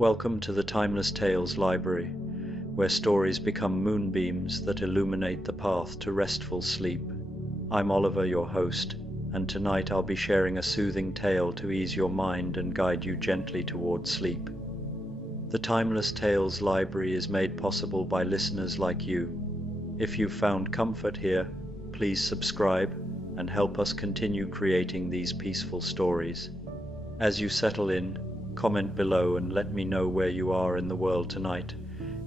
Welcome to the Timeless Tales Library, where stories become moonbeams that illuminate the path to restful sleep. I'm Oliver, your host, and tonight I'll be sharing a soothing tale to ease your mind and guide you gently towards sleep. The Timeless Tales Library is made possible by listeners like you. If you've found comfort here, please subscribe and help us continue creating these peaceful stories. As you settle in, comment below and let me know where you are in the world tonight,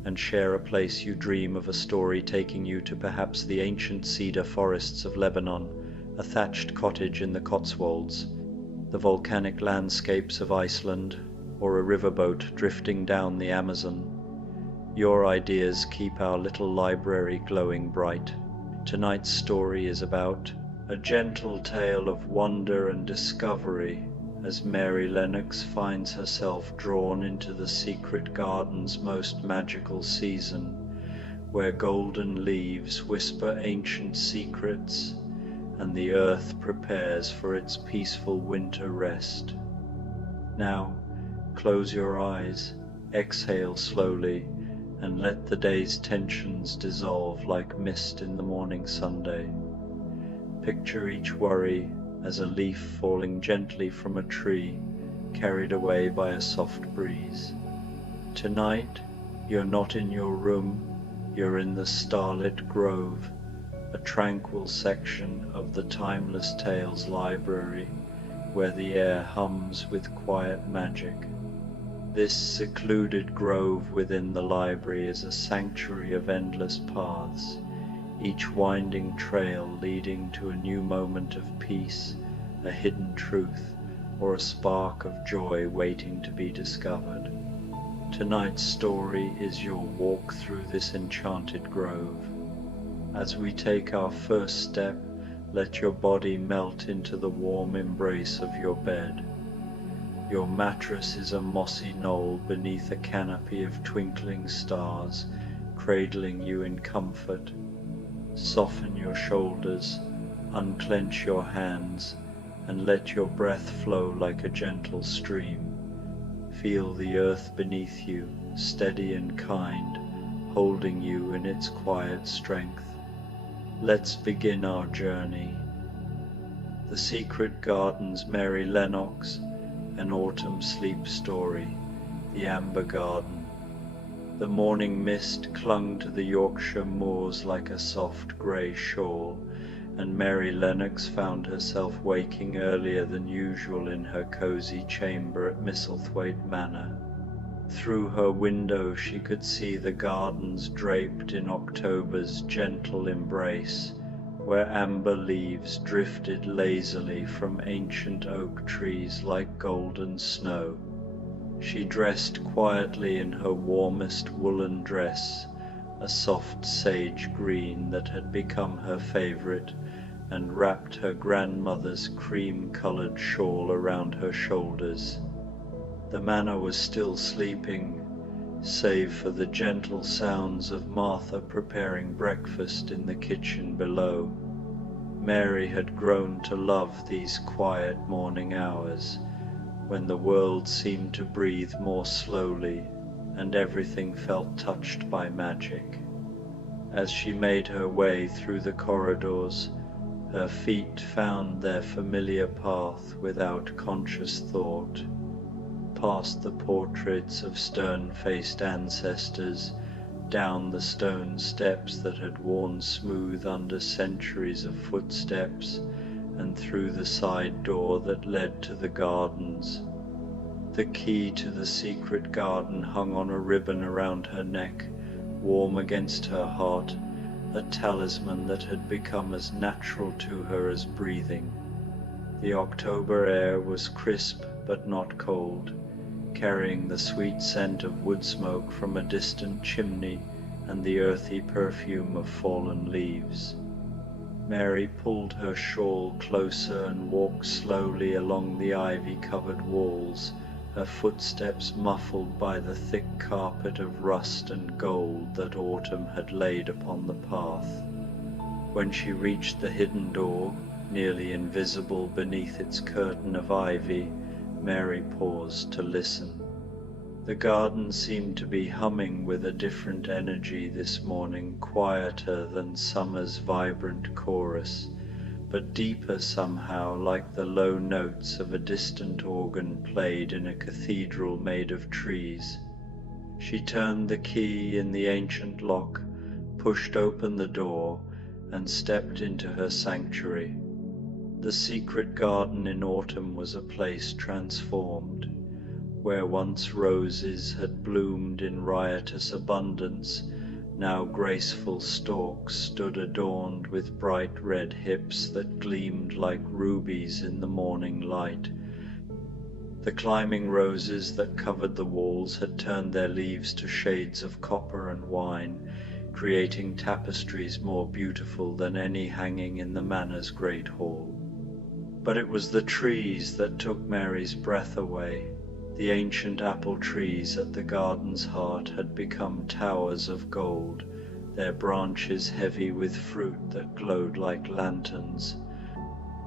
and share a place you dream of, a story taking you to perhaps the ancient cedar forests of Lebanon, a thatched cottage in the Cotswolds, the volcanic landscapes of Iceland, or a riverboat drifting down the Amazon. Your ideas keep our little library glowing bright. Tonight's story is about a gentle tale of wonder and discovery as Mary Lennox finds herself drawn into the secret garden's most magical season, where golden leaves whisper ancient secrets and the earth prepares for its peaceful winter rest. Now, close your eyes, exhale slowly, and let the day's tensions dissolve like mist in the morning Sunday. Picture each worry as a leaf falling gently from a tree, carried away by a soft breeze. Tonight, you're not in your room, you're in the starlit grove, a tranquil section of the Timeless Tales Library, where the air hums with quiet magic. This secluded grove within the library is a sanctuary of endless paths, each winding trail leading to a new moment of peace, a hidden truth, or a spark of joy waiting to be discovered. Tonight's story is your walk through this enchanted grove. As we take our first step, let your body melt into the warm embrace of your bed. Your mattress is a mossy knoll beneath a canopy of twinkling stars, cradling you in comfort. Soften your shoulders, unclench your hands, and let your breath flow like a gentle stream. Feel the earth beneath you, steady and kind, holding you in its quiet strength. Let's begin our journey. The Secret Garden's Mary Lennox, an autumn sleep story, the Amber Garden. The morning mist clung to the Yorkshire moors like a soft grey shawl, and Mary Lennox found herself waking earlier than usual in her cosy chamber at Misselthwaite Manor. Through her window she could see the gardens draped in October's gentle embrace, where amber leaves drifted lazily from ancient oak trees like golden snow. She dressed quietly in her warmest woolen dress, a soft sage green that had become her favorite, and wrapped her grandmother's cream-colored shawl around her shoulders. The manor was still sleeping, save for the gentle sounds of Martha preparing breakfast in the kitchen below. Mary had grown to love these quiet morning hours, when the world seemed to breathe more slowly and everything felt touched by magic. As she made her way through the corridors, her feet found their familiar path without conscious thought, past the portraits of stern-faced ancestors, down the stone steps that had worn smooth under centuries of footsteps, and through the side door that led to the gardens. The key to the secret garden hung on a ribbon around her neck, warm against her heart, a talisman that had become as natural to her as breathing. The October air was crisp but not cold, carrying the sweet scent of wood smoke from a distant chimney and the earthy perfume of fallen leaves. Mary pulled her shawl closer and walked slowly along the ivy-covered walls, her footsteps muffled by the thick carpet of rust and gold that autumn had laid upon the path. When she reached the hidden door, nearly invisible beneath its curtain of ivy, Mary paused to listen. The garden seemed to be humming with a different energy this morning, quieter than summer's vibrant chorus, but deeper somehow, like the low notes of a distant organ played in a cathedral made of trees. She turned the key in the ancient lock, pushed open the door, and stepped into her sanctuary. The secret garden in autumn was a place transformed. Where once roses had bloomed in riotous abundance, now graceful stalks stood adorned with bright red hips that gleamed like rubies in the morning light. The climbing roses that covered the walls had turned their leaves to shades of copper and wine, creating tapestries more beautiful than any hanging in the manor's great hall. But it was the trees that took Mary's breath away. The ancient apple trees at the garden's heart had become towers of gold, their branches heavy with fruit that glowed like lanterns.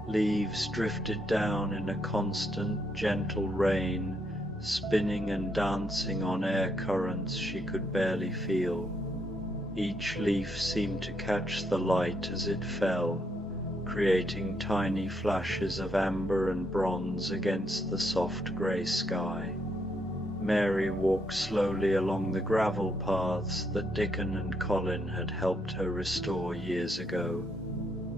Leaves drifted down in a constant, gentle rain, spinning and dancing on air currents she could barely feel. Each leaf seemed to catch the light as it fell, creating tiny flashes of amber and bronze against the soft grey sky. Mary walked slowly along the gravel paths that Dickon and Colin had helped her restore years ago.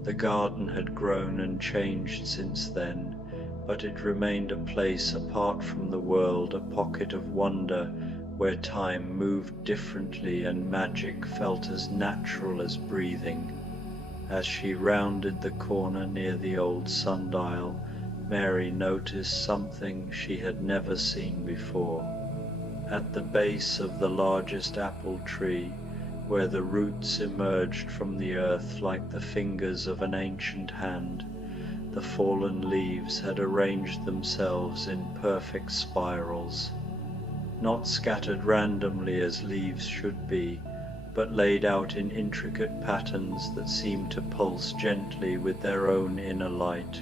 The garden had grown and changed since then, but it remained a place apart from the world, a pocket of wonder where time moved differently and magic felt as natural as breathing. As she rounded the corner near the old sundial, Mary noticed something she had never seen before. At the base of the largest apple tree, where the roots emerged from the earth like the fingers of an ancient hand, the fallen leaves had arranged themselves in perfect spirals, not scattered randomly as leaves should be, but laid out in intricate patterns that seemed to pulse gently with their own inner light.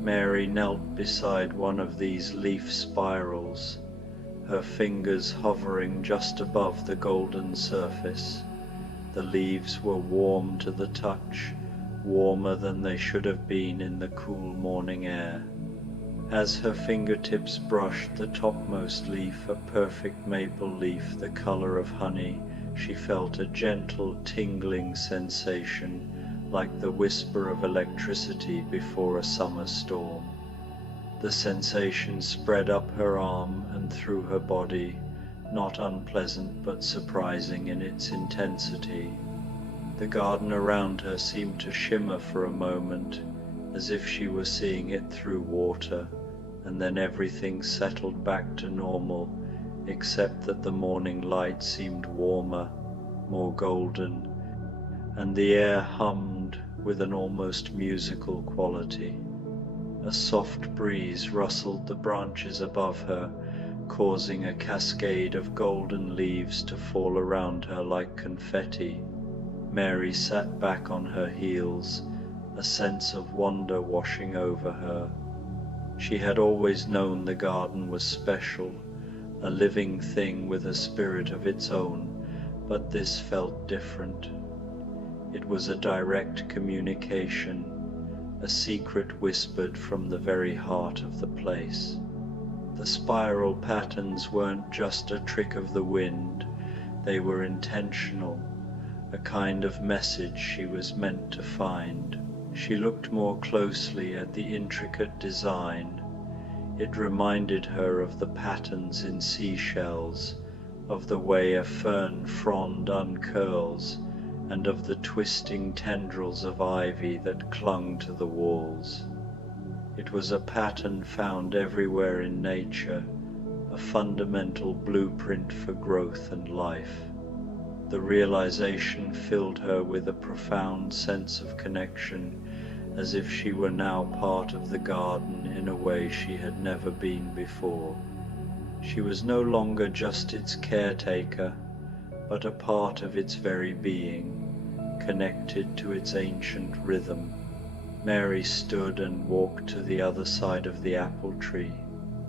Mary knelt beside one of these leaf spirals, her fingers hovering just above the golden surface. The leaves were warm to the touch, warmer than they should have been in the cool morning air. As her fingertips brushed the topmost leaf, a perfect maple leaf the color of honey, she felt a gentle tingling sensation, like the whisper of electricity before a summer storm. The sensation spread up her arm and through her body, not unpleasant but surprising in its intensity. The garden around her seemed to shimmer for a moment, as if she were seeing it through water, and then everything settled back to normal, except that the morning light seemed warmer, more golden, and the air hummed with an almost musical quality. A soft breeze rustled the branches above her, causing a cascade of golden leaves to fall around her like confetti. Mary sat back on her heels, a sense of wonder washing over her. She had always known the garden was special, a living thing with a spirit of its own, but this felt different. It was a direct communication, a secret whispered from the very heart of the place. The spiral patterns weren't just a trick of the wind, they were intentional, a kind of message she was meant to find. She looked more closely at the intricate design. It reminded her of the patterns in seashells, of the way a fern frond uncurls, and of the twisting tendrils of ivy that clung to the walls. It was a pattern found everywhere in nature, a fundamental blueprint for growth and life. The realization filled her with a profound sense of connection, as if she were now part of the garden in a way she had never been before. She was no longer just its caretaker, but a part of its very being, connected to its ancient rhythm. Mary stood and walked to the other side of the apple tree.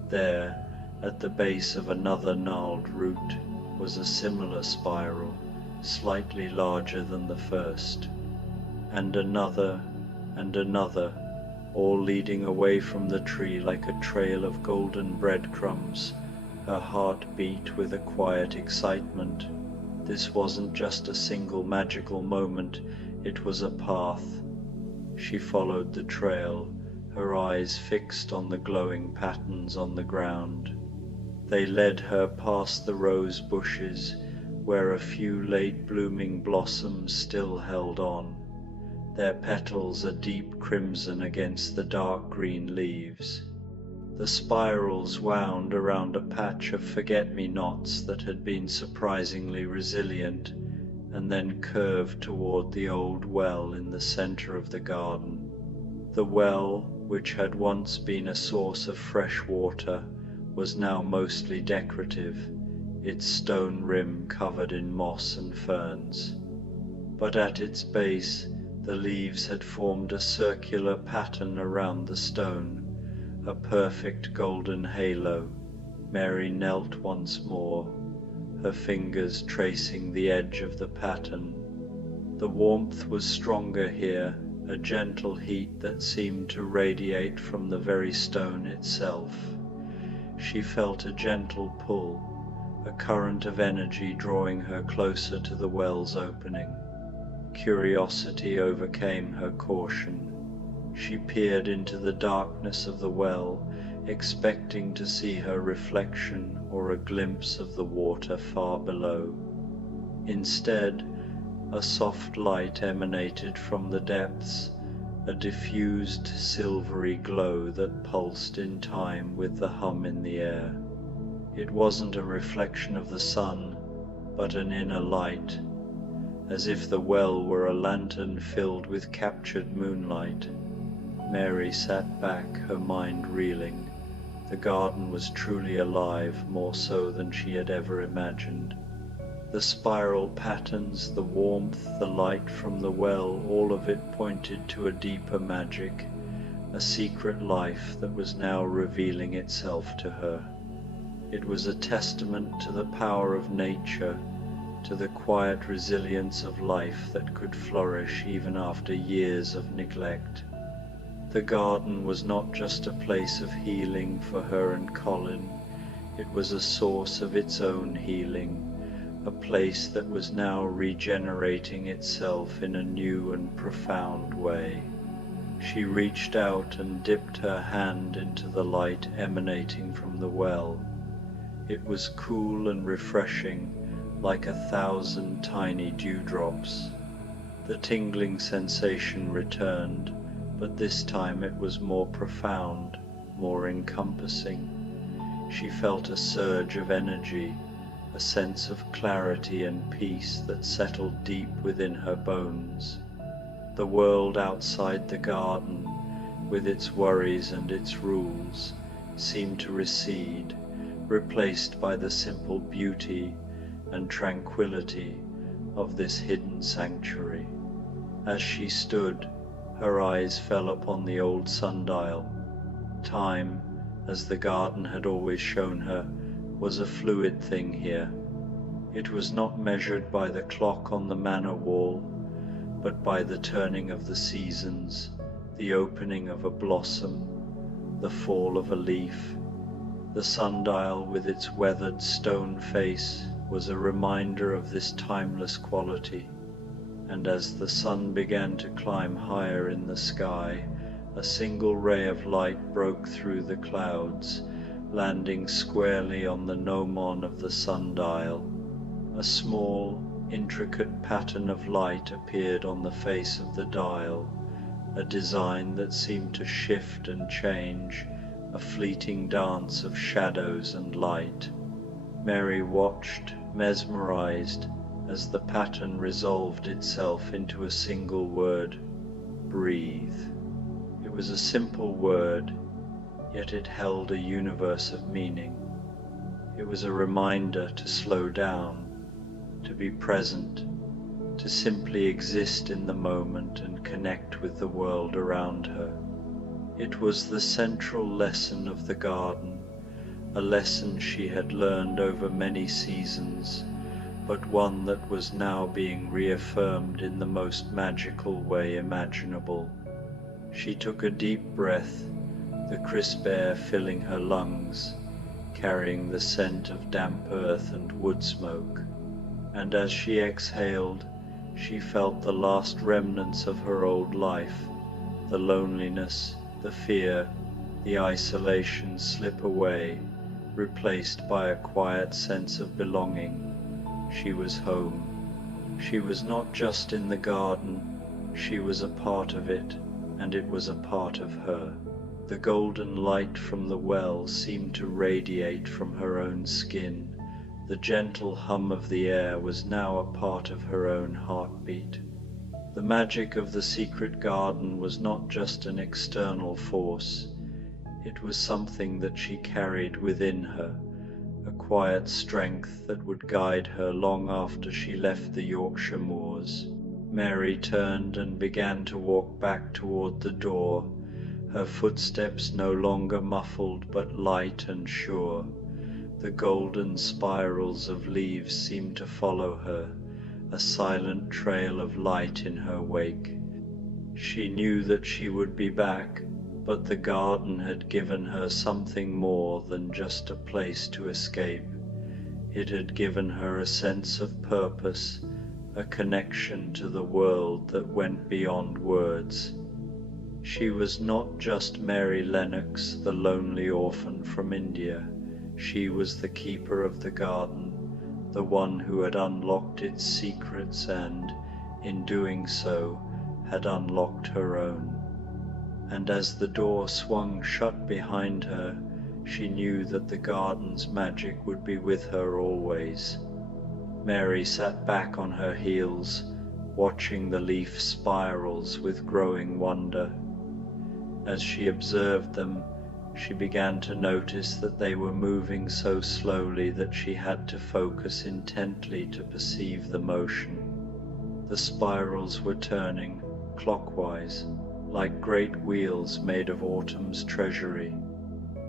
There, At the base of another gnarled root was a similar spiral, slightly larger than the first, and another, all leading away from the tree like a trail of golden breadcrumbs. Her heart beat with a quiet excitement. This wasn't just a single magical moment, it was a path. She followed the trail, her eyes fixed on the glowing patterns on the ground. They led her past the rose bushes, where a few late blooming blossoms still held on, their petals a deep crimson against the dark green leaves. The spirals wound around a patch of forget-me-nots that had been surprisingly resilient, and then curved toward the old well in the center of the garden. The well, which had once been a source of fresh water, was now mostly decorative, its stone rim covered in moss and ferns. But at its base, the leaves had formed a circular pattern around the stone, a perfect golden halo. Mary knelt once more, her fingers tracing the edge of the pattern. The warmth was stronger here, a gentle heat that seemed to radiate from the very stone itself. She felt a gentle pull, a current of energy drawing her closer to the well's opening. Curiosity overcame her caution. She peered into the darkness of the well, expecting to see her reflection or a glimpse of the water far below. Instead, a soft light emanated from the depths, a diffused silvery glow that pulsed in time with the hum in the air. It wasn't a reflection of the sun, but an inner light, as if the well were a lantern filled with captured moonlight. Mary sat back, her mind reeling. The garden was truly alive, more so than she had ever imagined. The spiral patterns, the warmth, the light from the well, all of it pointed to a deeper magic, a secret life that was now revealing itself to her. It was a testament to the power of nature, to the quiet resilience of life that could flourish even after years of neglect. The garden was not just a place of healing for her and Colin, it was a source of its own healing, a place that was now regenerating itself in a new and profound way. She reached out and dipped her hand into the light emanating from the well. It was cool and refreshing, like 1,000 tiny dewdrops. The tingling sensation returned, but this time it was more profound, more encompassing. She felt a surge of energy, a sense of clarity and peace that settled deep within her bones. The world outside the garden, with its worries and its rules, seemed to recede, replaced by the simple beauty and tranquility of this hidden sanctuary. As she stood, her eyes fell upon the old sundial. Time, as the garden had always shown her, was a fluid thing here. It was not measured by the clock on the manor wall, but by the turning of the seasons, the opening of a blossom, the fall of a leaf. The sundial, with its weathered stone face, was a reminder of this timeless quality. And as the sun began to climb higher in the sky, a single ray of light broke through the clouds, landing squarely on the gnomon of the sundial. A small, intricate pattern of light appeared on the face of the dial, a design that seemed to shift and change, a fleeting dance of shadows and light. Mary watched, mesmerized, as the pattern resolved itself into a single word: breathe. It was a simple word, yet it held a universe of meaning. It was a reminder to slow down, to be present, to simply exist in the moment and connect with the world around her. It was the central lesson of the garden, a lesson she had learned over many seasons, but one that was now being reaffirmed in the most magical way imaginable. She took a deep breath, the crisp air filling her lungs, carrying the scent of damp earth and wood smoke, and as she exhaled, she felt the last remnants of her old life, the loneliness, the fear, the isolation slip away, replaced by a quiet sense of belonging. She was home. She was not just in the garden, she was a part of it, and it was a part of her. The golden light from the well seemed to radiate from her own skin. The gentle hum of the air was now a part of her own heartbeat. The magic of the secret garden was not just an external force. It was something that she carried within her, a quiet strength that would guide her long after she left the Yorkshire moors. Mary turned and began to walk back toward the door, her footsteps no longer muffled but light and sure. The golden spirals of leaves seemed to follow her, a silent trail of light in her wake. She knew that she would be back, but the garden had given her something more than just a place to escape. It had given her a sense of purpose, a connection to the world that went beyond words. She was not just Mary Lennox, the lonely orphan from India. She was the keeper of the garden, the one who had unlocked its secrets and, in doing so, had unlocked her own. And as the door swung shut behind her, she knew that the garden's magic would be with her always. Mary sat back on her heels, watching the leaf spirals with growing wonder. As she observed them, she began to notice that they were moving so slowly that she had to focus intently to perceive the motion. The spirals were turning, clockwise, like great wheels made of autumn's treasury.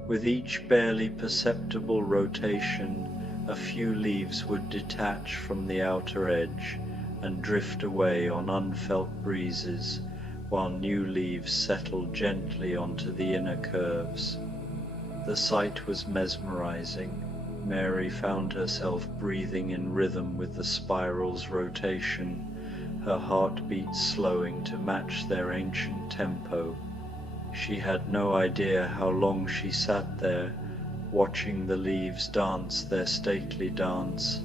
With each barely perceptible rotation, a few leaves would detach from the outer edge and drift away on unfelt breezes, while new leaves settled gently onto the inner curves. The sight was mesmerizing. Mary found herself breathing in rhythm with the spiral's rotation, her heartbeat slowing to match their ancient tempo. She had no idea how long she sat there, watching the leaves dance their stately dance,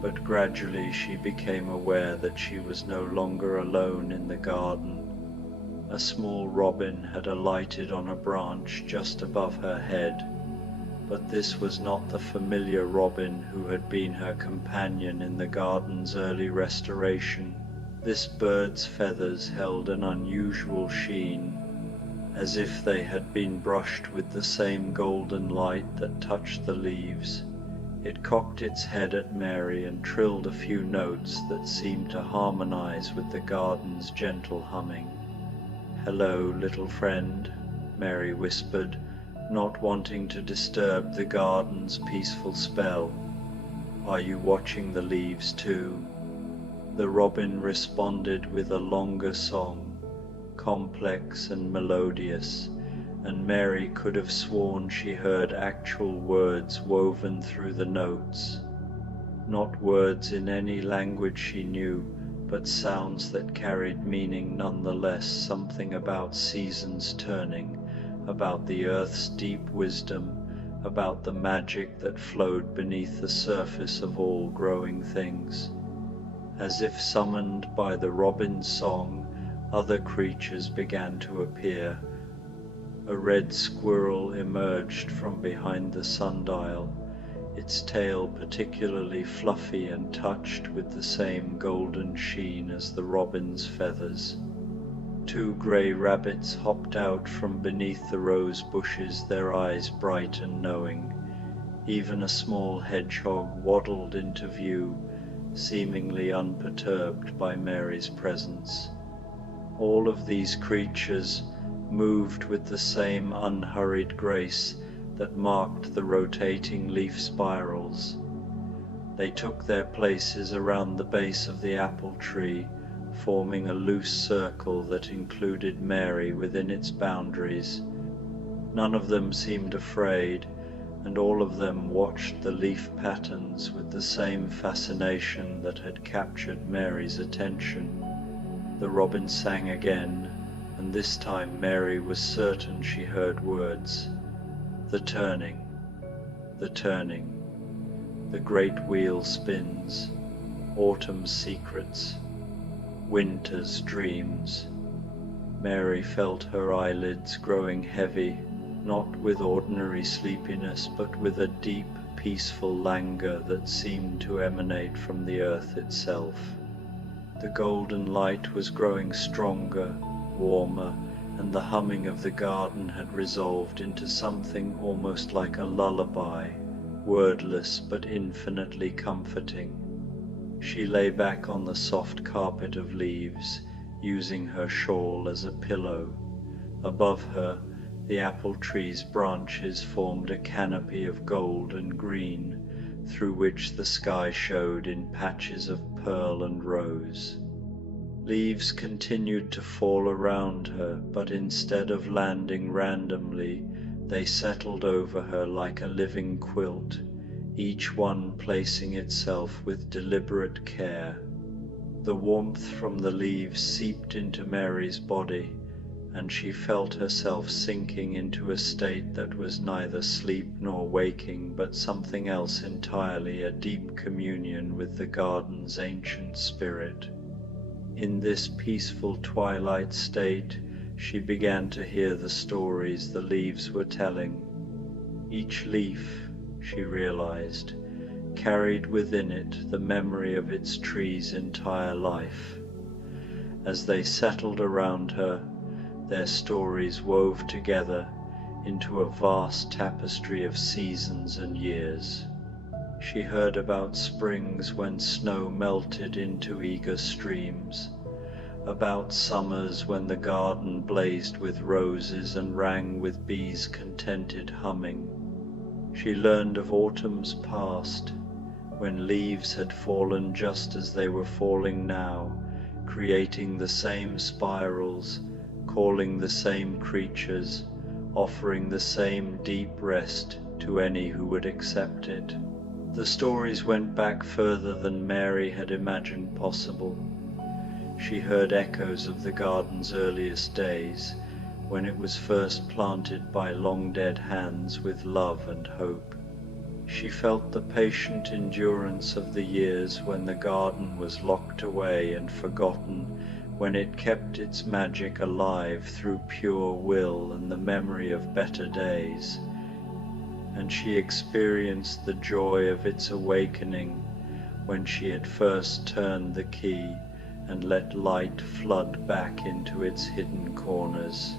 but gradually she became aware that she was no longer alone in the garden. A small robin had alighted on a branch just above her head, but this was not the familiar robin who had been her companion in the garden's early restoration. This bird's feathers held an unusual sheen, as if they had been brushed with the same golden light that touched the leaves. It cocked its head at Mary and trilled a few notes that seemed to harmonize with the garden's gentle humming. "Hello, little friend," Mary whispered, not wanting to disturb the garden's peaceful spell. "Are you watching the leaves too?" The robin responded with a longer song, complex and melodious, and Mary could have sworn she heard actual words woven through the notes. Not words in any language she knew, but sounds that carried meaning nonetheless, something about seasons turning, about the earth's deep wisdom, about the magic that flowed beneath the surface of all growing things. As if summoned by the robin's song, other creatures began to appear. A red squirrel emerged from behind the sundial, its tail particularly fluffy and touched with the same golden sheen as the robin's feathers. 2 grey rabbits hopped out from beneath the rose bushes, their eyes bright and knowing. Even a small hedgehog waddled into view, seemingly unperturbed by Mary's presence. All of these creatures moved with the same unhurried grace, that marked the rotating leaf spirals. They took their places around the base of the apple tree, forming a loose circle that included Mary within its boundaries. None of them seemed afraid, and all of them watched the leaf patterns with the same fascination that had captured Mary's attention. The robin sang again, and this time Mary was certain she heard words. The turning, the turning. The great wheel spins, autumn's secrets, winter's dreams. Mary felt her eyelids growing heavy, not with ordinary sleepiness, but with a deep, peaceful languor that seemed to emanate from the earth itself. The golden light was growing stronger, warmer, and the humming of the garden had resolved into something almost like a lullaby, wordless but infinitely comforting. She lay back on the soft carpet of leaves, using her shawl as a pillow. Above her, the apple tree's branches formed a canopy of gold and green, through which the sky showed in patches of pearl and rose. Leaves continued to fall around her, but instead of landing randomly, they settled over her like a living quilt, each one placing itself with deliberate care. The warmth from the leaves seeped into Mary's body, and she felt herself sinking into a state that was neither sleep nor waking, but something else entirely, a deep communion with the garden's ancient spirit. In this peaceful twilight state, she began to hear the stories the leaves were telling. Each leaf, she realized, carried within it the memory of its tree's entire life. As they settled around her, their stories wove together into a vast tapestry of seasons and years. She heard about springs when snow melted into eager streams, about summers when the garden blazed with roses and rang with bees' contented humming. She learned of autumns past, when leaves had fallen just as they were falling now, creating the same spirals, calling the same creatures, offering the same deep rest to any who would accept it. The stories went back further than Mary had imagined possible. She heard echoes of the garden's earliest days, when it was first planted by long-dead hands with love and hope. She felt the patient endurance of the years when the garden was locked away and forgotten, when it kept its magic alive through pure will and the memory of better days. And she experienced the joy of its awakening when she had first turned the key and let light flood back into its hidden corners.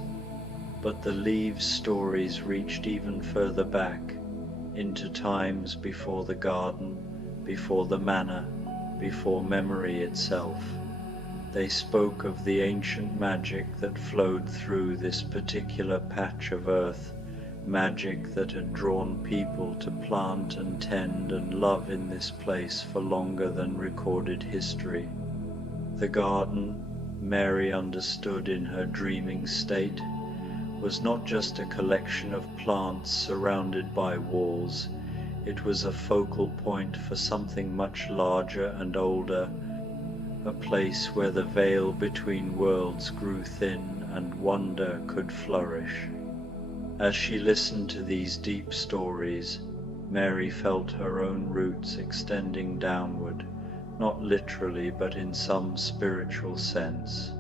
But the leaves' stories reached even further back, into times before the garden, before the manor, before memory itself. They spoke of the ancient magic that flowed through this particular patch of earth, magic that had drawn people to plant and tend and love in this place for longer than recorded history. The garden, Mary understood in her dreaming state, was not just a collection of plants surrounded by walls. It was a focal point for something much larger and older, a place where the veil between worlds grew thin and wonder could flourish. As she listened to these deep stories, Mary felt her own roots extending downward, not literally but in some spiritual sense.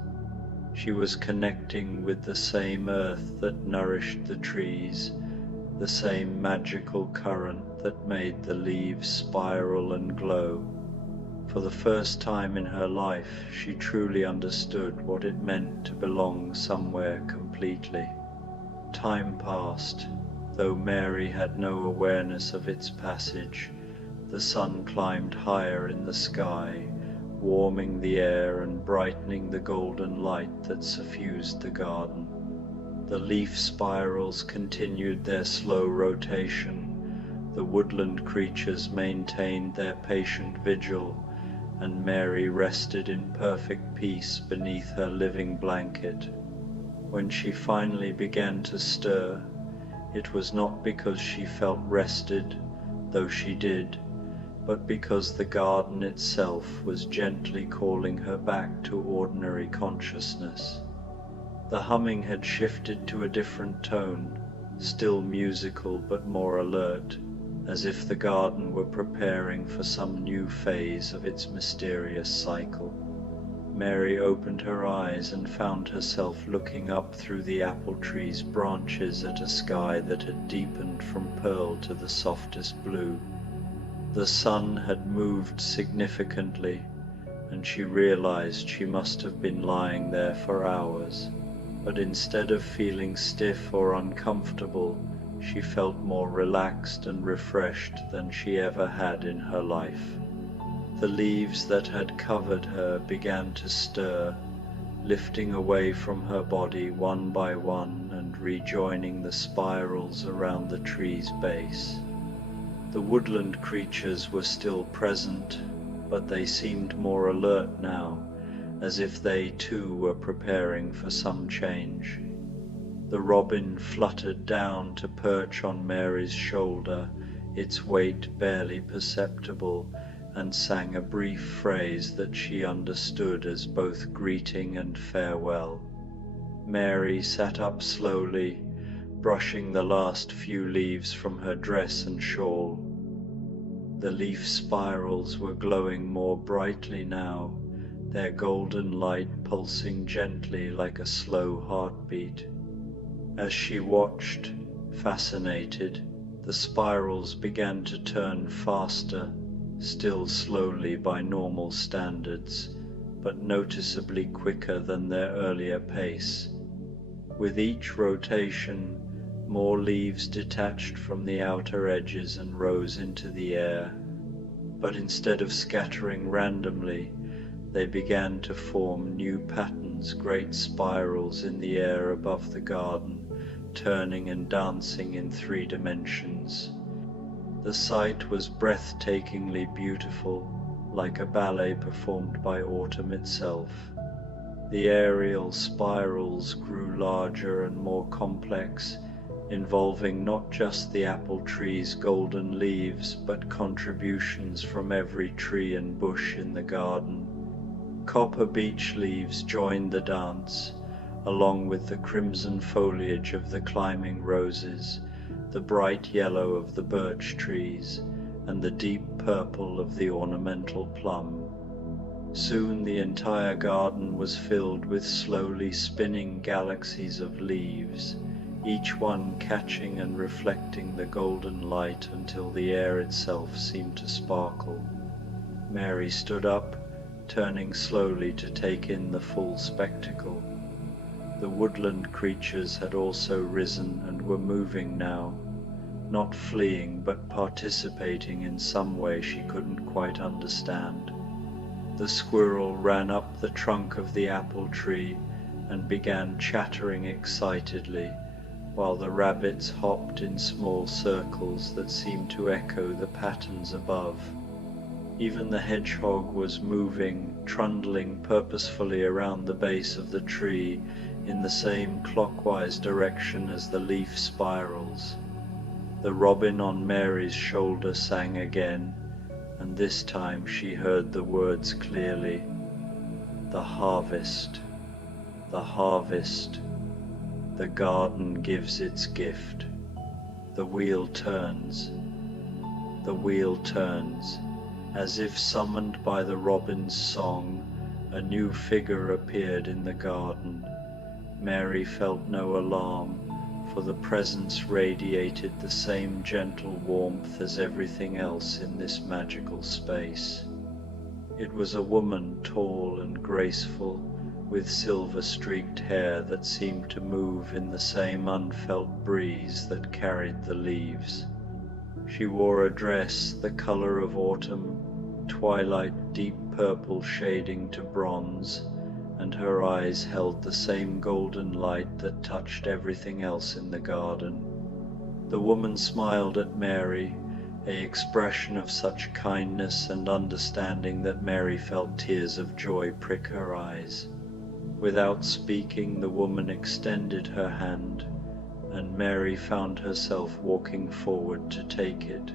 She was connecting with the same earth that nourished the trees, the same magical current that made the leaves spiral and glow. For the first time in her life, she truly understood what it meant to belong somewhere completely. Time passed, though Mary had no awareness of its passage. The sun climbed higher in the sky, warming the air and brightening the golden light that suffused the garden. The leaf spirals continued their slow rotation. The woodland creatures maintained their patient vigil, and Mary rested in perfect peace beneath her living blanket. When she finally began to stir, it was not because she felt rested, though she did, but because the garden itself was gently calling her back to ordinary consciousness. The humming had shifted to a different tone, still musical but more alert, as if the garden were preparing for some new phase of its mysterious cycle. Mary opened her eyes and found herself looking up through the apple tree's branches at a sky that had deepened from pearl to the softest blue. The sun had moved significantly, and she realized she must have been lying there for hours. But instead of feeling stiff or uncomfortable, she felt more relaxed and refreshed than she ever had in her life. The leaves that had covered her began to stir, lifting away from her body one by one and rejoining the spirals around the tree's base. The woodland creatures were still present, but they seemed more alert now, as if they too were preparing for some change. The robin fluttered down to perch on Mary's shoulder, its weight barely perceptible, and sang a brief phrase that she understood as both greeting and farewell. Mary sat up slowly, brushing the last few leaves from her dress and shawl. The leaf spirals were glowing more brightly now, their golden light pulsing gently like a slow heartbeat. As she watched, fascinated, the spirals began to turn faster, still slowly by normal standards, but noticeably quicker than their earlier pace. With each rotation, more leaves detached from the outer edges and rose into the air, but instead of scattering randomly, they began to form new patterns, great spirals in the air above the garden, turning and dancing in 3 dimensions. The sight was breathtakingly beautiful, like a ballet performed by autumn itself. The aerial spirals grew larger and more complex, involving not just the apple tree's golden leaves, but contributions from every tree and bush in the garden. Copper beech leaves joined the dance, along with the crimson foliage of the climbing roses, the bright yellow of the birch trees, and the deep purple of the ornamental plum. Soon the entire garden was filled with slowly spinning galaxies of leaves, each one catching and reflecting the golden light until the air itself seemed to sparkle. Mary stood up, turning slowly to take in the full spectacle. The woodland creatures had also risen and were moving now, not fleeing but participating in some way she couldn't quite understand. The squirrel ran up the trunk of the apple tree and began chattering excitedly, while the rabbits hopped in small circles that seemed to echo the patterns above. Even the hedgehog was moving, trundling purposefully around the base of the tree in the same clockwise direction as the leaf spirals. The robin on Mary's shoulder sang again, and this time she heard the words clearly. The harvest, the harvest, the garden gives its gift. The wheel turns, the wheel turns, as if summoned by the robin's song, a new figure appeared in the garden. Mary felt no alarm, for the presence radiated the same gentle warmth as everything else in this magical space. It was a woman, tall and graceful, with silver-streaked hair that seemed to move in the same unfelt breeze that carried the leaves. She wore a dress the color of autumn, twilight deep purple shading to bronze, and her eyes held the same golden light that touched everything else in the garden. The woman smiled at Mary, an expression of such kindness and understanding that Mary felt tears of joy prick her eyes. Without speaking, the woman extended her hand, and Mary found herself walking forward to take it.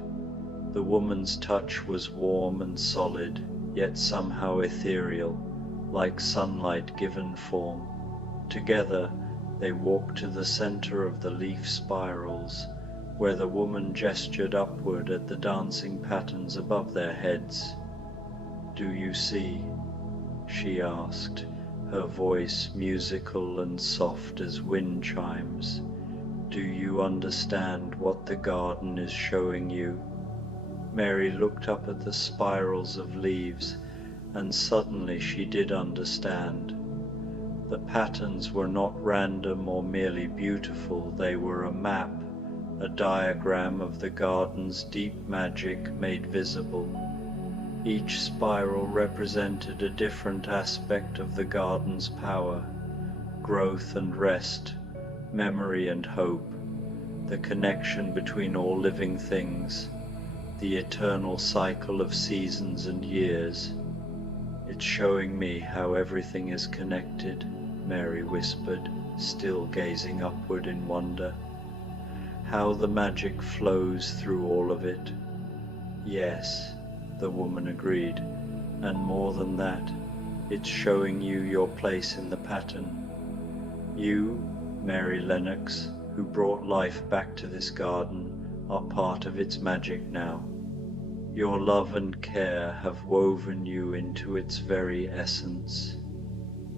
The woman's touch was warm and solid, yet somehow ethereal, like sunlight given form. Together, they walked to the center of the leaf spirals, where the woman gestured upward at the dancing patterns above their heads. "Do you see?" she asked, her voice musical and soft as wind chimes. "Do you understand what the garden is showing you?" Mary looked up at the spirals of leaves, and suddenly she did understand. The patterns were not random or merely beautiful, they were a map, a diagram of the garden's deep magic made visible. Each spiral represented a different aspect of the garden's power: growth and rest, memory and hope, the connection between all living things, the eternal cycle of seasons and years. "It's showing me how everything is connected," Mary whispered, still gazing upward in wonder. "How the magic flows through all of it." "Yes," the woman agreed, "and more than that, it's showing you your place in the pattern. You, Mary Lennox, who brought life back to this garden, are part of its magic now. Your love and care have woven you into its very essence."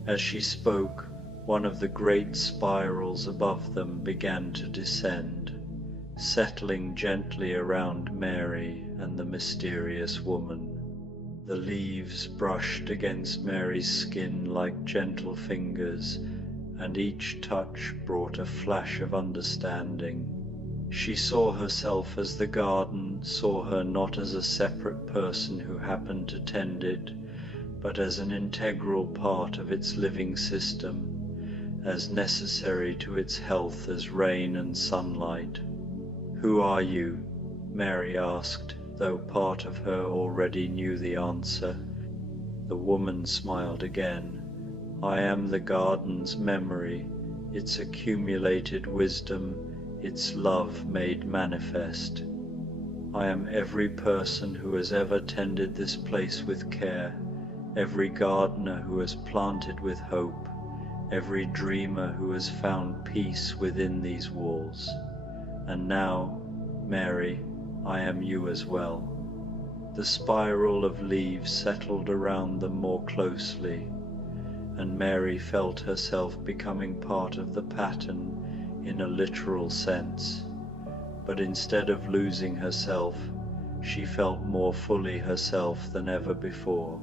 As she spoke, one of the great spirals above them began to descend, settling gently around Mary and the mysterious woman. The leaves brushed against Mary's skin like gentle fingers, and each touch brought a flash of understanding. She saw herself as the garden saw her, not as a separate person who happened to tend it, but as an integral part of its living system, as necessary to its health as rain and sunlight. "Who are you?" Mary asked, though part of her already knew the answer. The woman smiled again. "I am the garden's memory, its accumulated wisdom, its love made manifest. I am every person who has ever tended this place with care, every gardener who has planted with hope, every dreamer who has found peace within these walls. And now, Mary, I am you as well." The spiral of leaves settled around them more closely, and Mary felt herself becoming part of the pattern in a literal sense. But instead of losing herself, she felt more fully herself than ever before.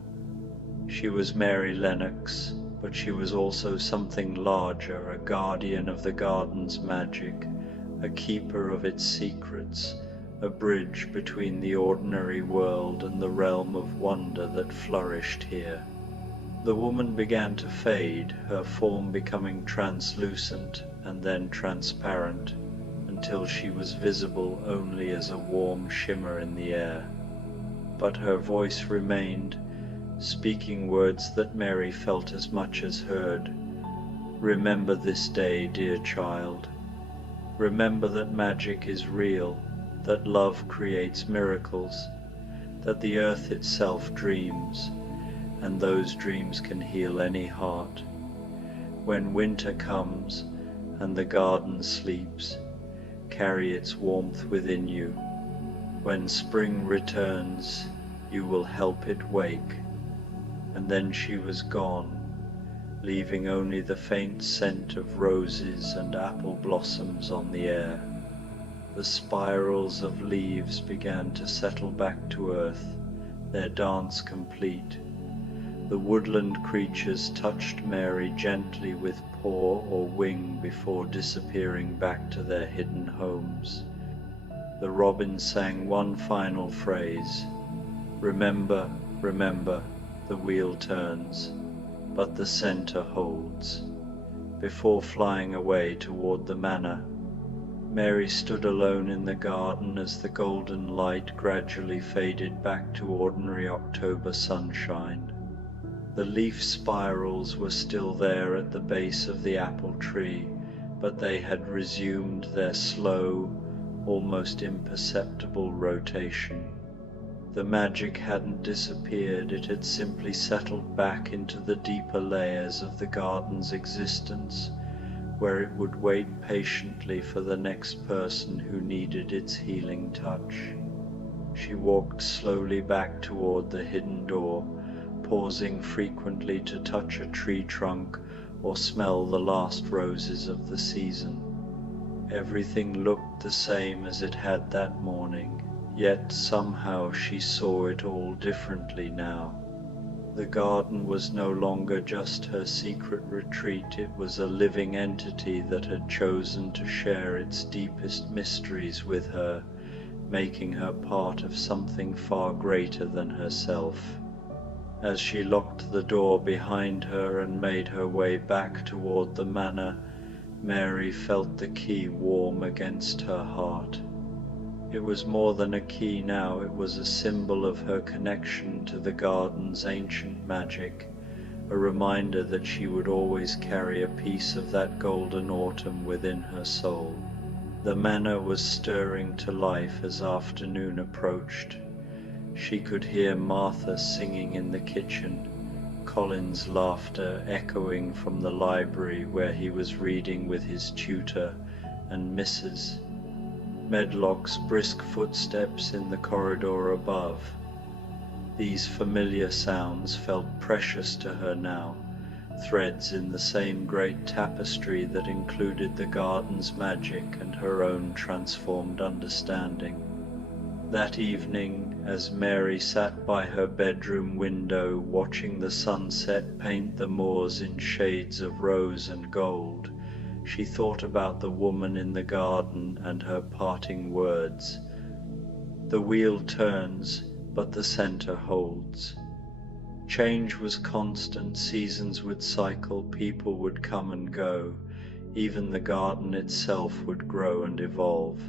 She was Mary Lennox, but she was also something larger, a guardian of the garden's magic, a keeper of its secrets, a bridge between the ordinary world and the realm of wonder that flourished here. The woman began to fade, her form becoming translucent and then transparent, until she was visible only as a warm shimmer in the air. But her voice remained, speaking words that Mary felt as much as heard. "Remember this day, dear child. Remember that magic is real, that love creates miracles, that the earth itself dreams, and those dreams can heal any heart. When winter comes and the garden sleeps, carry its warmth within you. When spring returns, you will help it wake." And then she was gone, leaving only the faint scent of roses and apple blossoms on the air. The spirals of leaves began to settle back to earth, their dance complete. The woodland creatures touched Mary gently with paw or wing before disappearing back to their hidden homes. The robin sang one final phrase: "Remember, remember, the wheel turns." but the center holds. Before flying away toward the manor, Mary stood alone in the garden as the golden light gradually faded back to ordinary October sunshine. The leaf spirals were still there at the base of the apple tree, but they had resumed their slow, almost imperceptible rotation. The magic hadn't disappeared, it had simply settled back into the deeper layers of the garden's existence, where it would wait patiently for the next person who needed its healing touch. She walked slowly back toward the hidden door, pausing frequently to touch a tree trunk or smell the last roses of the season. Everything looked the same as it had that morning, yet somehow she saw it all differently now. The garden was no longer just her secret retreat, it was a living entity that had chosen to share its deepest mysteries with her, making her part of something far greater than herself. As she locked the door behind her and made her way back toward the manor, Mary felt the key warm against her heart. It was more than a key now, it was a symbol of her connection to the garden's ancient magic, a reminder that she would always carry a piece of that golden autumn within her soul. The manor was stirring to life as afternoon approached. She could hear Martha singing in the kitchen, Colin's laughter echoing from the library where he was reading with his tutor, and Mrs. Medlock's brisk footsteps in the corridor above. These familiar sounds felt precious to her now, threads in the same great tapestry that included the garden's magic and her own transformed understanding. That evening, as Mary sat by her bedroom window watching the sunset paint the moors in shades of rose and gold, she thought about the woman in the garden and her parting words. The wheel turns, but the center holds. Change was constant, seasons would cycle, people would come and go, even the garden itself would grow and evolve.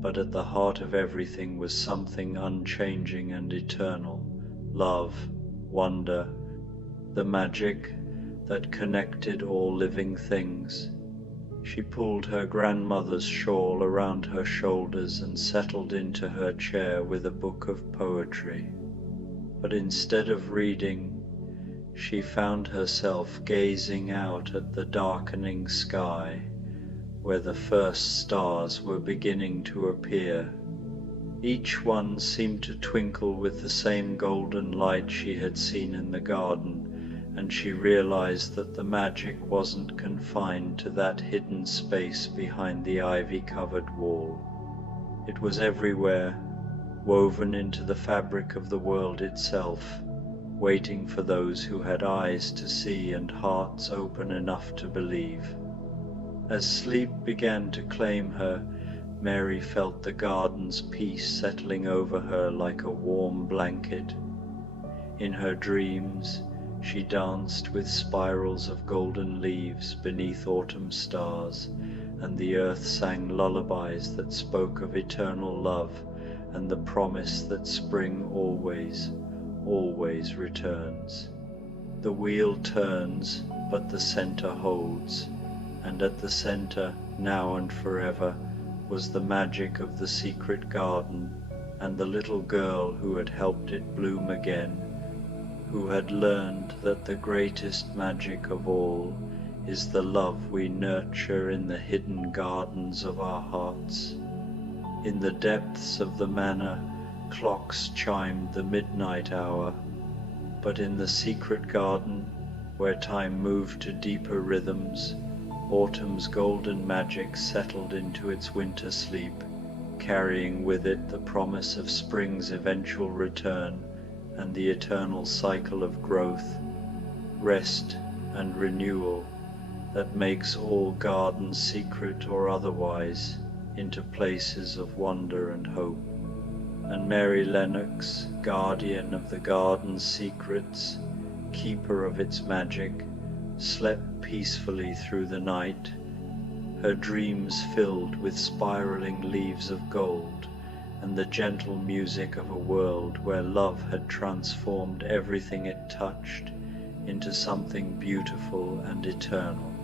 But at the heart of everything was something unchanging and eternal, love, wonder, the magic that connected all living things. She pulled her grandmother's shawl around her shoulders and settled into her chair with a book of poetry. But instead of reading, she found herself gazing out at the darkening sky, where the first stars were beginning to appear. Each one seemed to twinkle with the same golden light she had seen in the garden, and she realized that the magic wasn't confined to that hidden space behind the ivy-covered wall. It was everywhere, woven into the fabric of the world itself, waiting for those who had eyes to see and hearts open enough to believe. As sleep began to claim her, Mary felt the garden's peace settling over her like a warm blanket. In her dreams, she danced with spirals of golden leaves beneath autumn stars, and the earth sang lullabies that spoke of eternal love and the promise that spring always, always returns. The wheel turns, but the center holds, and at the center, now and forever, was the magic of the secret garden and the little girl who had helped it bloom again, who had learned that the greatest magic of all is the love we nurture in the hidden gardens of our hearts. In the depths of the manor, clocks chimed the midnight hour, but in the secret garden, where time moved to deeper rhythms, autumn's golden magic settled into its winter sleep, carrying with it the promise of spring's eventual return and the eternal cycle of growth, rest, and renewal that makes all gardens, secret or otherwise, into places of wonder and hope. And Mary Lennox, guardian of the garden's secrets, keeper of its magic, slept peacefully through the night, her dreams filled with spiraling leaves of gold and the gentle music of a world where love had transformed everything it touched into something beautiful and eternal.